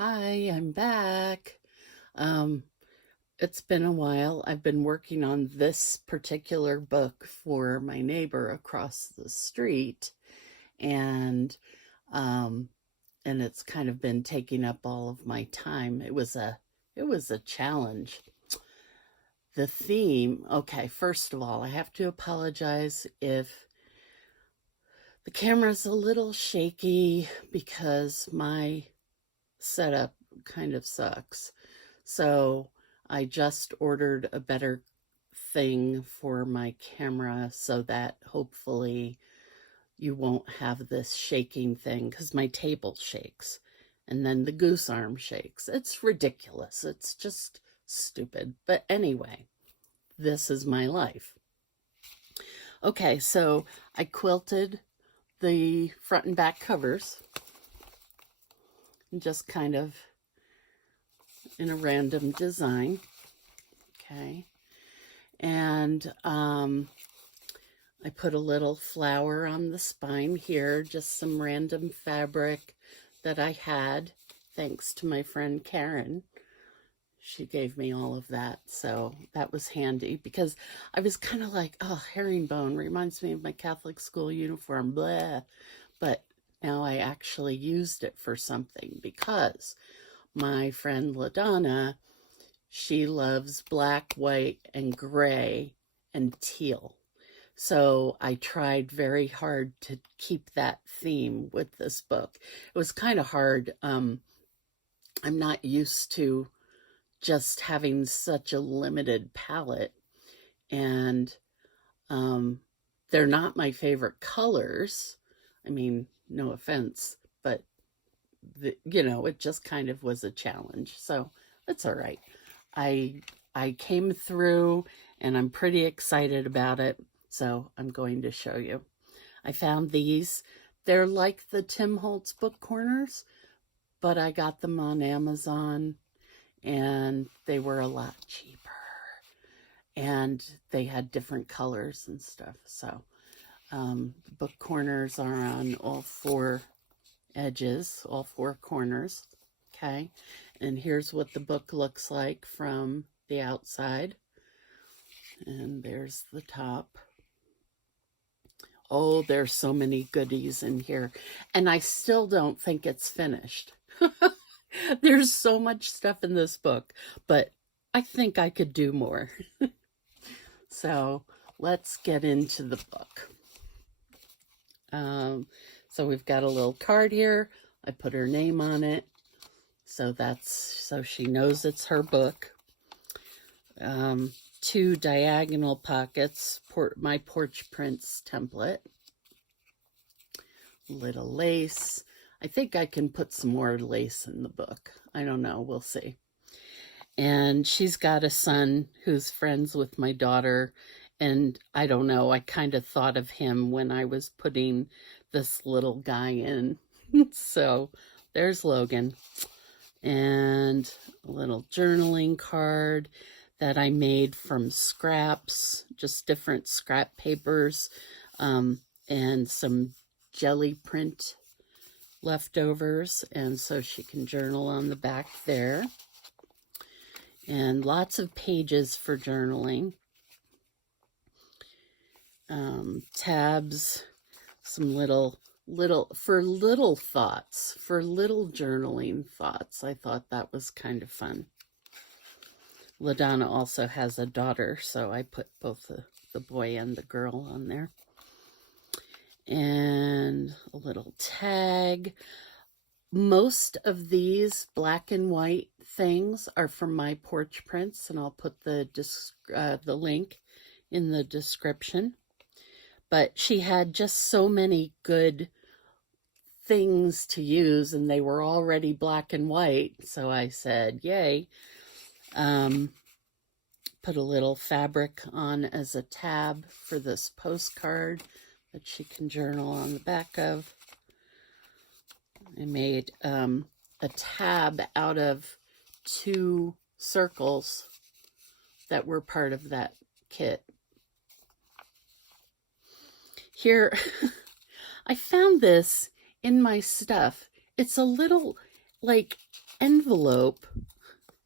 Hi, I'm back. Um, it's been a while. I've been working on this particular book for my neighbor across the street, and um, and it's kind of been taking up all of my time. It was a challenge. The theme, okay, first of all, I have to apologize if the camera's a little shaky because my setup kind of sucks. So I just ordered a better thing for my camera so that hopefully you won't have this shaking thing because my table shakes and then the goose arm shakes. It's ridiculous. It's just stupid. But anyway, this is my life. Okay, so I quilted the front and back covers just kind of in a random design. Okay. And I put a little flower on the spine here, just some random fabric that I had, thanks to my friend Karen. She gave me all of that, so that was handy because I was kind of like, oh, herringbone reminds me of my Catholic school uniform, blah. But now I actually used it for something because my friend LaDonna, she loves black, white, and gray and teal. So I tried very hard to keep that theme with this book. It was kind of hard. I'm not used to just having such a limited palette, and they're not my favorite colors. I mean, no offense, but it just kind of was a challenge. So that's all right. I came through and I'm pretty excited about it. So I'm going to show you. I found these. They're like the Tim Holtz book corners, but I got them on Amazon and they were a lot cheaper. And they had different colors and stuff. So the book corners are on all four edges, all four corners. Okay. And here's what the book looks like from the outside. And there's the top. Oh, there's so many goodies in here. And I still don't think it's finished. There's so much stuff in this book, but I think I could do more. So let's get into the book. So we've got a little card here. I put her name on it. So she knows it's her book. Two diagonal pockets, my Porch Prints template. Little lace. I think I can put some more lace in the book. I don't know. We'll see. And she's got a son who's friends with my daughter. And I don't know. I kind of thought of him when I was putting this little guy in. So there's Logan. And a little journaling card that I made from scraps, just different scrap papers, and some jelly print leftovers, and so she can journal on the back there. And lots of pages for journaling. Tabs, some little thoughts, for little journaling thoughts. I thought that was kind of fun. LaDonna also has a daughter, so I put both the boy and the girl on there. And a little tag. Most of these black and white things are from my Porch Prints, and I'll put the link in the description. But she had just so many good things to use, and they were already black and white, so I said, yay. Put a little fabric on as a tab for this postcard that she can journal on the back of. I made a tab out of 2 circles that were part of that kit. Here, I found this in my stuff. It's a little, like, envelope,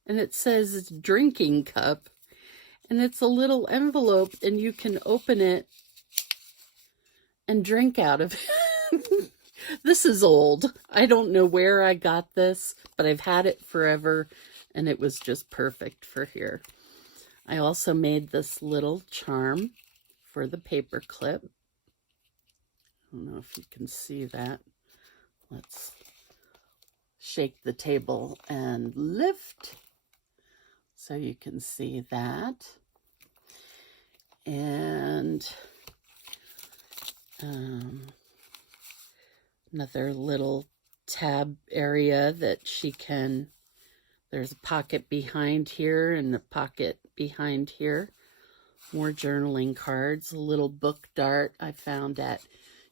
and it says drinking cup, and it's a little envelope, and you can open it and drink out of it. This is old. I don't know where I got this, but I've had it forever, and it was just perfect for here. I also made this little charm for the paper clip. I don't know if you can see that. Let's shake the table and lift so you can see that. And another little tab area that she can, there's a pocket behind here and a pocket behind here. More journaling cards, a little book dart I found at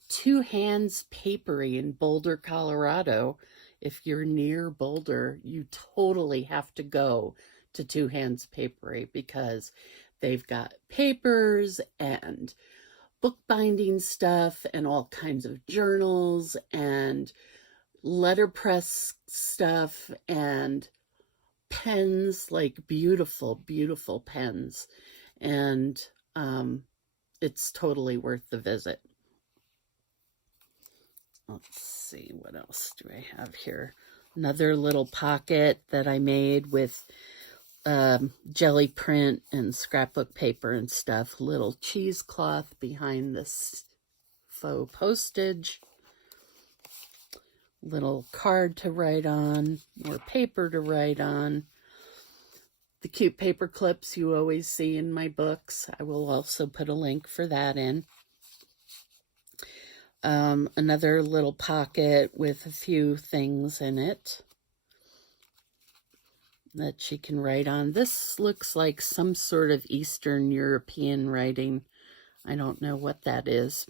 Two Hands Papery in Boulder, Colorado. If you're near Boulder, you totally have to go to Two Hands Papery because they've got papers and bookbinding stuff and all kinds of journals and letterpress stuff and pens, like beautiful, beautiful pens. And it's totally worth the visit. Let's see, what else do I have here? Another little pocket that I made with jelly print and scrapbook paper and stuff. Little cheesecloth behind this faux postage. Little card to write on, more paper to write on. The cute paper clips you always see in my books. I will also put a link for that in. Another little pocket with a few things in it that she can write on. This looks like some sort of Eastern European writing. I don't know what that is.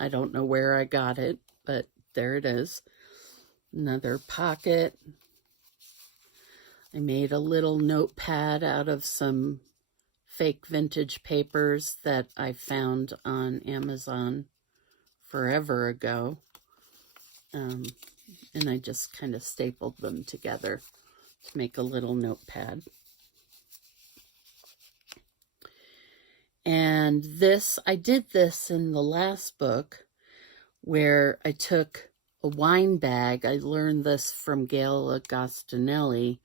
I don't know where I got it, but there it is. Another pocket. I made a little notepad out of some fake vintage papers that I found on Amazon forever ago. And I just kind of stapled them together to make a little notepad. And this, I did this in the last book where I took a wine bag. I learned this from Gail Agostinelli.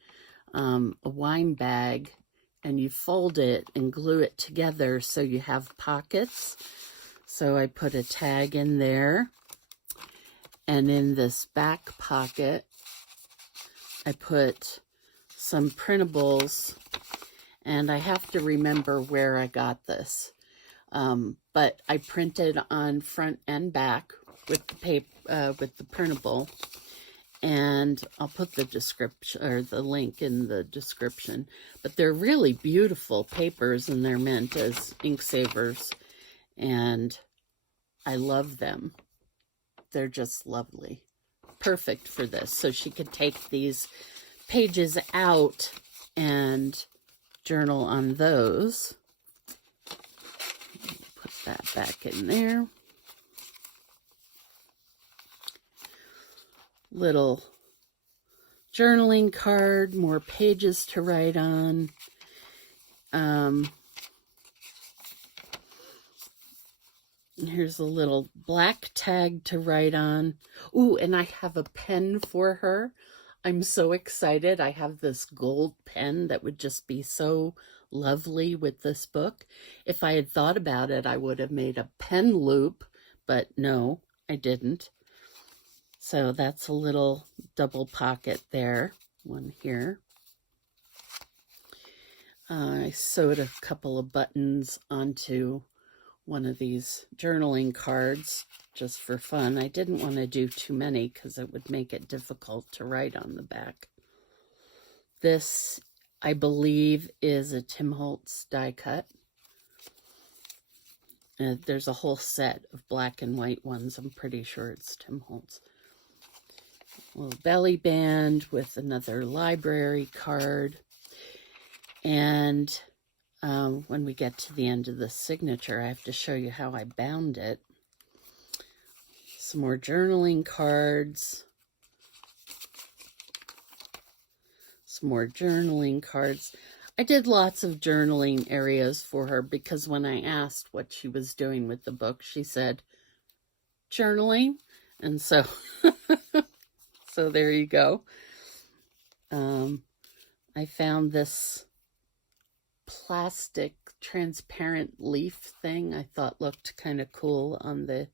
A wine bag, and you fold it and glue it together so you have pockets. So I put a tag in there, and in this back pocket I put some printables, and I have to remember where I got this, but I printed on front and back with the paper, with the printable. And I'll put the description or the link in the description. But they're really beautiful papers, and they're meant as ink savers. And I love them. They're just lovely. Perfect for this. So she could take these pages out and journal on those. Put that back in there. Little journaling card, more pages to write on. Here's a little black tag to write on. Ooh, and I have a pen for her. I'm so excited. I have this gold pen that would just be so lovely with this book. If I had thought about it, I would have made a pen loop, but no, I didn't. So that's a little double pocket there, one here. I sewed a couple of buttons onto one of these journaling cards just for fun. I didn't want to do too many because it would make it difficult to write on the back. This, I believe, is a Tim Holtz die cut. There's a whole set of black and white ones. I'm pretty sure it's Tim Holtz. A little belly band with another library card. And when we get to the end of the signature, I have to show you how I bound it. Some more journaling cards. Some more journaling cards. I did lots of journaling areas for her because when I asked what she was doing with the book, she said, journaling. And so, so there you go. I found this plastic transparent leaf thing I thought looked kind of cool on the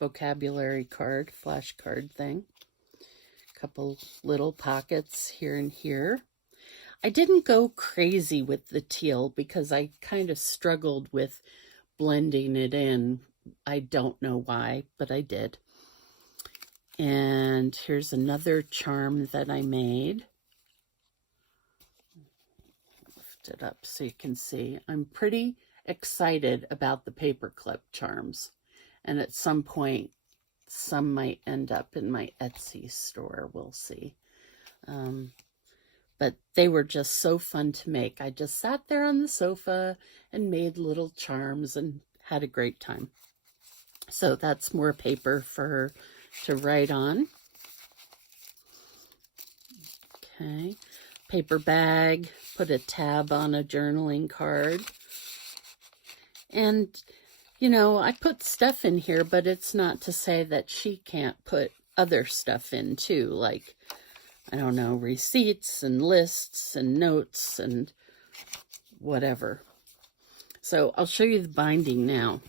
vocabulary card, flashcard thing. Couple little pockets here and here. I didn't go crazy with the teal because I kind of struggled with blending it in. I don't know why, but I did. And here's another charm that I made. Lift it up so you can see. I'm pretty excited about the paperclip charms. And at some point, some might end up in my Etsy store. We'll see. But they were just so fun to make. I just sat there on the sofa and made little charms and had a great time. So that's more paper for her to write on. Okay. Paper bag. Put a tab on a journaling card. And you know, I put stuff in here, but it's not to say that she can't put other stuff in too, like, I don't know, receipts and lists and notes and whatever. So I'll show you the binding now.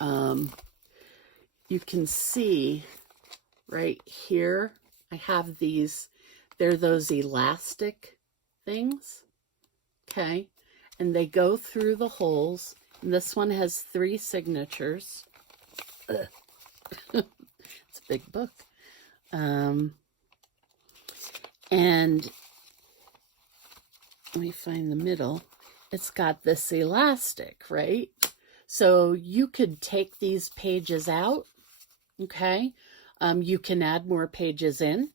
You can see right here, I have these, they're those elastic things, okay? And they go through the holes. And this one has 3 signatures. It's a big book. And let me find the middle. It's got this elastic, right? So you could take these pages out, okay? You can add more pages in.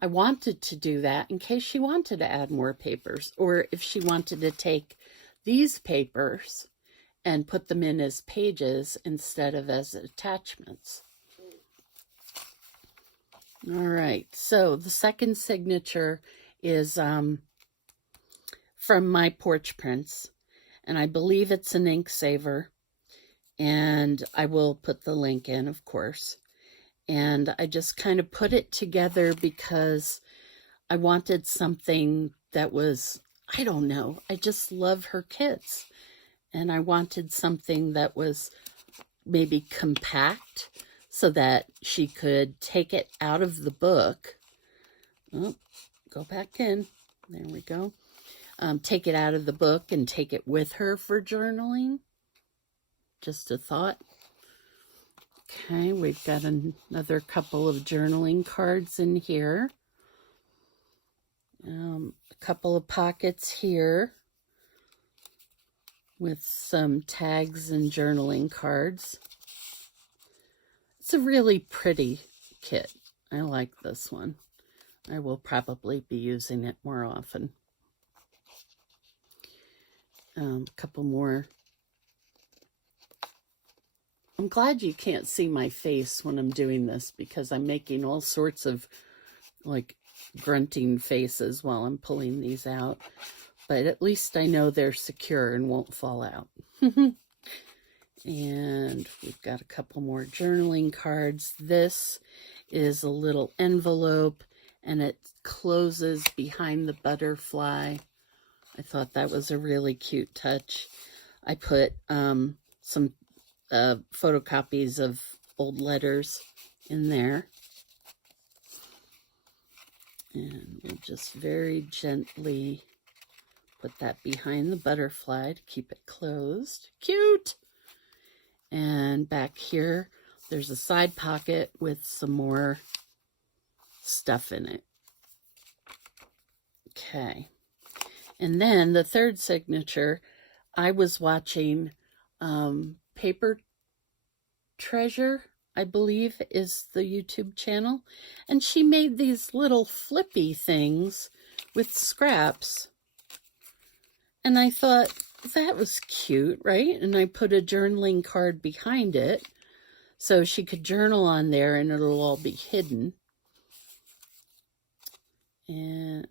I wanted to do that in case she wanted to add more papers, or if she wanted to take these papers and put them in as pages instead of as attachments. All right, so the second signature is from my Porch prints, and I believe it's an ink saver, and I will put the link in, of course. And I just kind of put it together because I wanted something that was, I don't know, I just love her kits. And I wanted something that was maybe compact so that she could take it out of the book. Oh, go back in. There we go. Take it out of the book and take it with her for journaling. Just a thought. Okay, we've got another couple of journaling cards in here. A couple of pockets here with some tags and journaling cards. It's a really pretty kit. I like this one. I will probably be using it more often. A couple more. I'm glad you can't see my face when I'm doing this because I'm making all sorts of like grunting faces while I'm pulling these out. But at least I know they're secure and won't fall out. And we've got a couple more journaling cards. This is a little envelope and it closes behind the butterfly. I thought that was a really cute touch. I put some photocopies of old letters in there. And we'll just very gently put that behind the butterfly to keep it closed. Cute! And back here, there's a side pocket with some more stuff in it. Okay. And then the third signature, I was watching Paper Treasure, I believe is the YouTube channel. And she made these little flippy things with scraps. And I thought, that was cute, right? And I put a journaling card behind it so she could journal on there and it'll all be hidden. And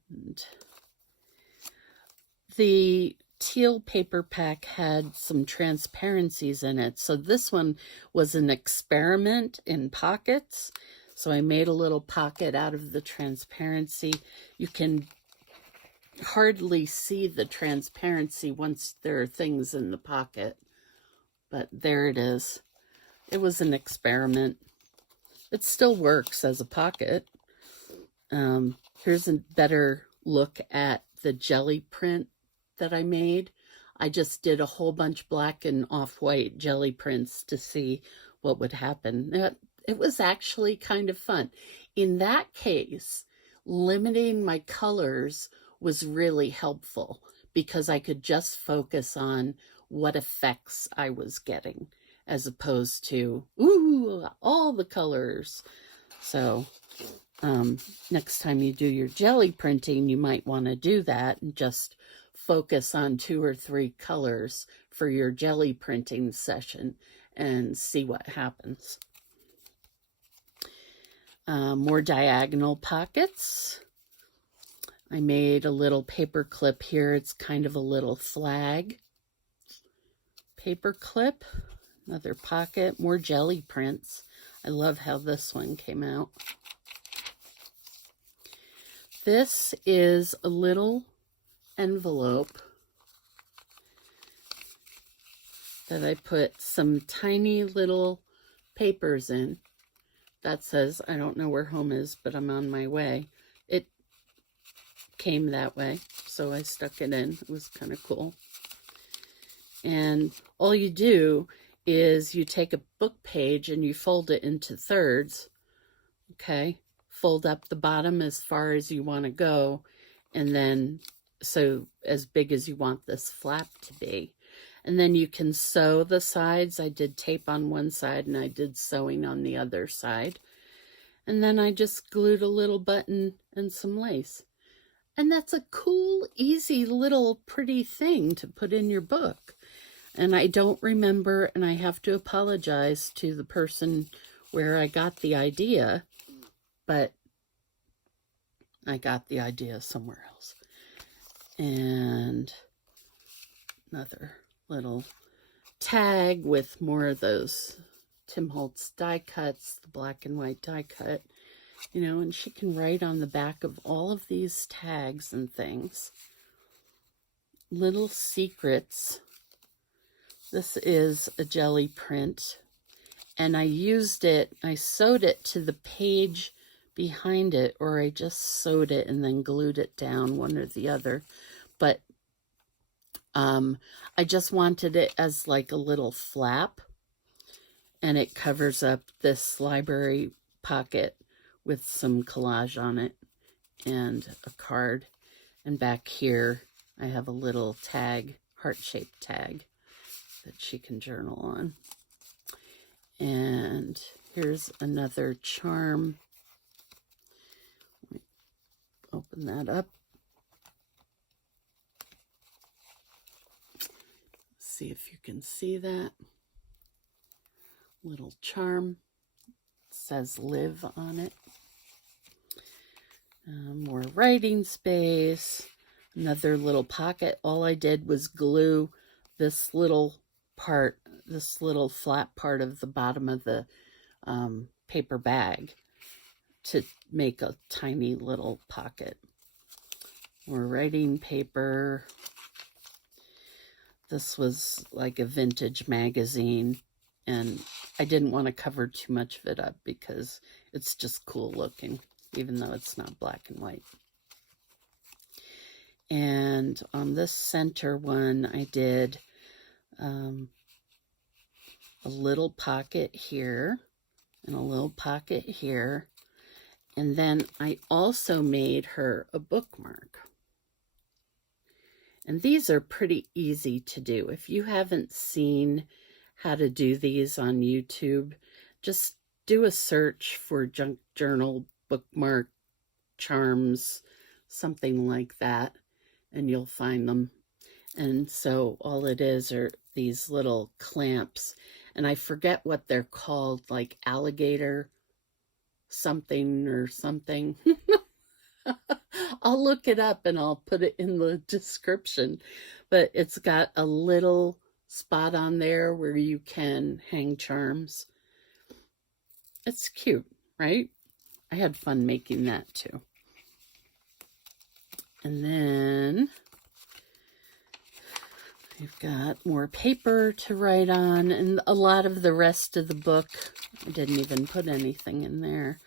the teal paper pack had some transparencies in it. So this one was an experiment in pockets. So I made a little pocket out of the transparency. You can hardly see the transparency once there are things in the pocket. But there it is. It was an experiment. It still works as a pocket. Here's a better look at the jelly print that I made. I just did a whole bunch black and off-white jelly prints to see what would happen. It was actually kind of fun. In that case, limiting my colors was really helpful because I could just focus on what effects I was getting as opposed to, ooh, all the colors. So next time you do your jelly printing, you might want to do that and just focus on 2 or 3 colors for your jelly printing session and see what happens. More diagonal pockets. I made a little paper clip here. It's kind of a little flag paper clip. Another pocket, more jelly prints. I love how this one came out. This is a little envelope that I put some tiny little papers in. That says, I don't know where home is, but I'm on my way. It came that way, so I stuck it in. It was kind of cool. And all you do is you take a book page and you fold it into thirds, okay? Fold up the bottom as far as you want to go, and then so as big as you want this flap to be. And then you can sew the sides. I did tape on one side and I did sewing on the other side. And then I just glued a little button and some lace. And that's a cool, easy little pretty thing to put in your book. And I don't remember, and I have to apologize to the person where I got the idea, but I got the idea somewhere else. And another little tag with more of those Tim Holtz die cuts, the black and white die cut, you know, and she can write on the back of all of these tags and things. Little secrets. This is a jelly print, and I used it, I sewed it to the page behind it, or I just sewed it and then glued it down, one or the other. But I just wanted it as like a little flap, and it covers up this library pocket with some collage on it and a card. And back here, I have a little tag, heart-shaped tag that she can journal on. And here's another charm. Open that up. See if you can see that. Little charm. It says live on it. More writing space. Another little pocket. All I did was glue this little part, this little flat part of the bottom of the paper bag to make a tiny little pocket. More writing paper. This was like a vintage magazine, and I didn't want to cover too much of it up because it's just cool looking, even though it's not black and white. And on this center one, I did a little pocket here and a little pocket here. And then I also made her a bookmark. And these are pretty easy to do. If you haven't seen how to do these on YouTube, just do a search for junk journal, bookmark, charms, something like that, and you'll find them. And so all it is are these little clamps, and I forget what they're called, like alligator something or something. I'll look it up and I'll put it in the description. But it's got a little spot on there where you can hang charms. It's cute, right? I had fun making that too. And then we've got more paper to write on, and a lot of the rest of the book, I didn't even put anything in there.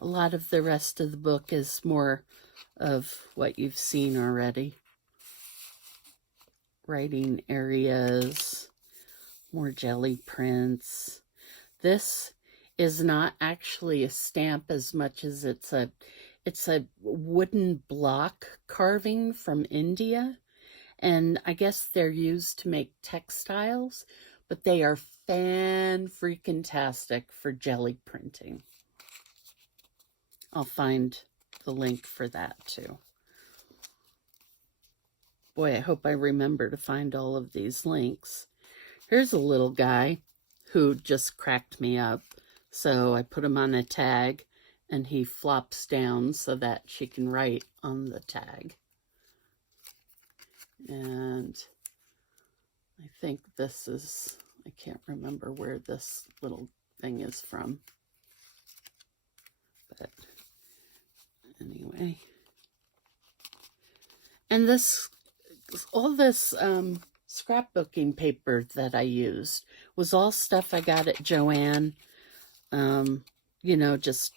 A lot of the rest of the book is more of what you've seen already. Writing areas, more jelly prints. This is not actually a stamp as much as it's a wooden block carving from India. And I guess they're used to make textiles, but they are fan-freaking-tastic for jelly printing. I'll find the link for that too. Boy, I hope I remember to find all of these links. Here's a little guy who just cracked me up. So I put him on a tag and he flops down so that she can write on the tag. And I think this is, I can't remember where this little thing is from. But anyway. And this, all this scrapbooking paper that I used was all stuff I got at Joann. You know, just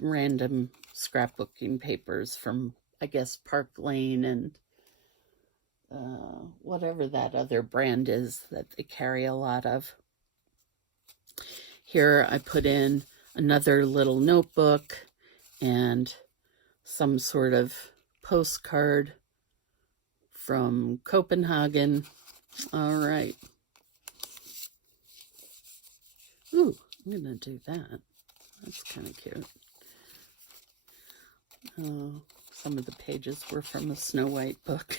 random scrapbooking papers from, I guess, Park Lane and whatever that other brand is that they carry a lot of. Here I put in another little notebook and some sort of postcard from Copenhagen. All right. Ooh, I'm going to do that. That's kind of cute. Oh, some of the pages were from the Snow White book.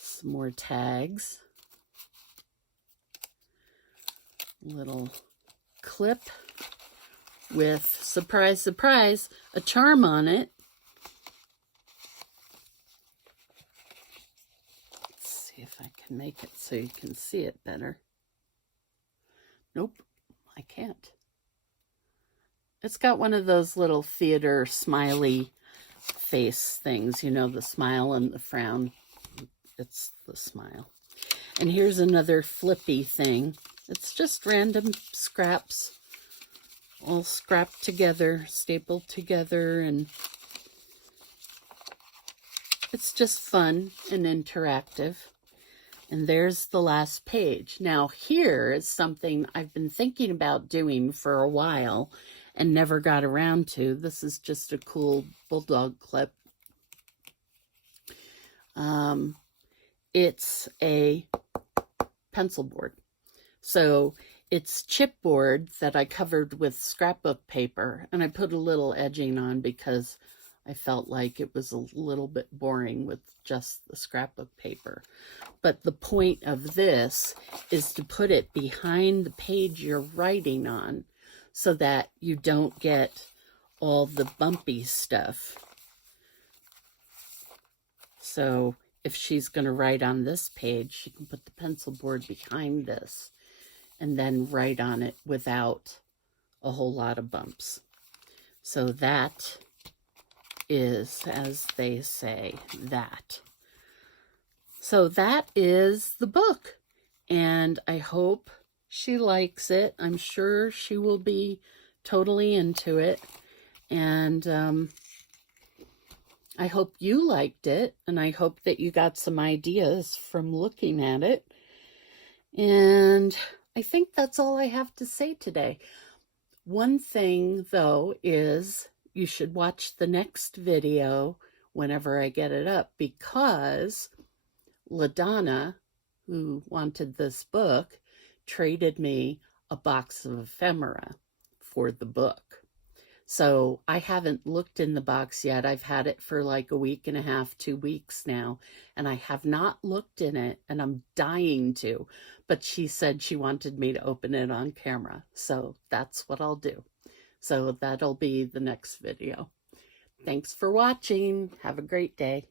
Some more tags. Little clip with, surprise, surprise, a charm on it. Let's see if I can make it so you can see it better. Nope, I can't. It's got one of those little theater smiley face things, you know, the smile and the frown. It's the smile. And here's another flippy thing. It's just random scraps, all scrapped together, stapled together, and it's just fun and interactive. And there's the last page. Now here is something I've been thinking about doing for a while and never got around to. This is just a cool bulldog clip. It's a pencil board. So it's chipboard that I covered with scrapbook paper, and I put a little edging on because I felt like it was a little bit boring with just the scrapbook paper. But the point of this is to put it behind the page you're writing on so that you don't get all the bumpy stuff. So if she's going to write on this page, she can put the pencil board behind this and then write on it without a whole lot of bumps. So that is, as they say, that. So that is the book, and I hope she likes it. I'm sure she will be totally into it, and I hope you liked it, and I hope that you got some ideas from looking at it. And I think that's all I have to say today. One thing, though, is you should watch the next video whenever I get it up, because LaDonna, who wanted this book, traded me a box of ephemera for the book. So I haven't looked in the box yet. I've had it for like a week and a half, 2 weeks now, and I have not looked in it, and I'm dying to. But she said she wanted me to open it on camera, so that's what I'll do. So that'll be the next video. Thanks for watching. Have a great day.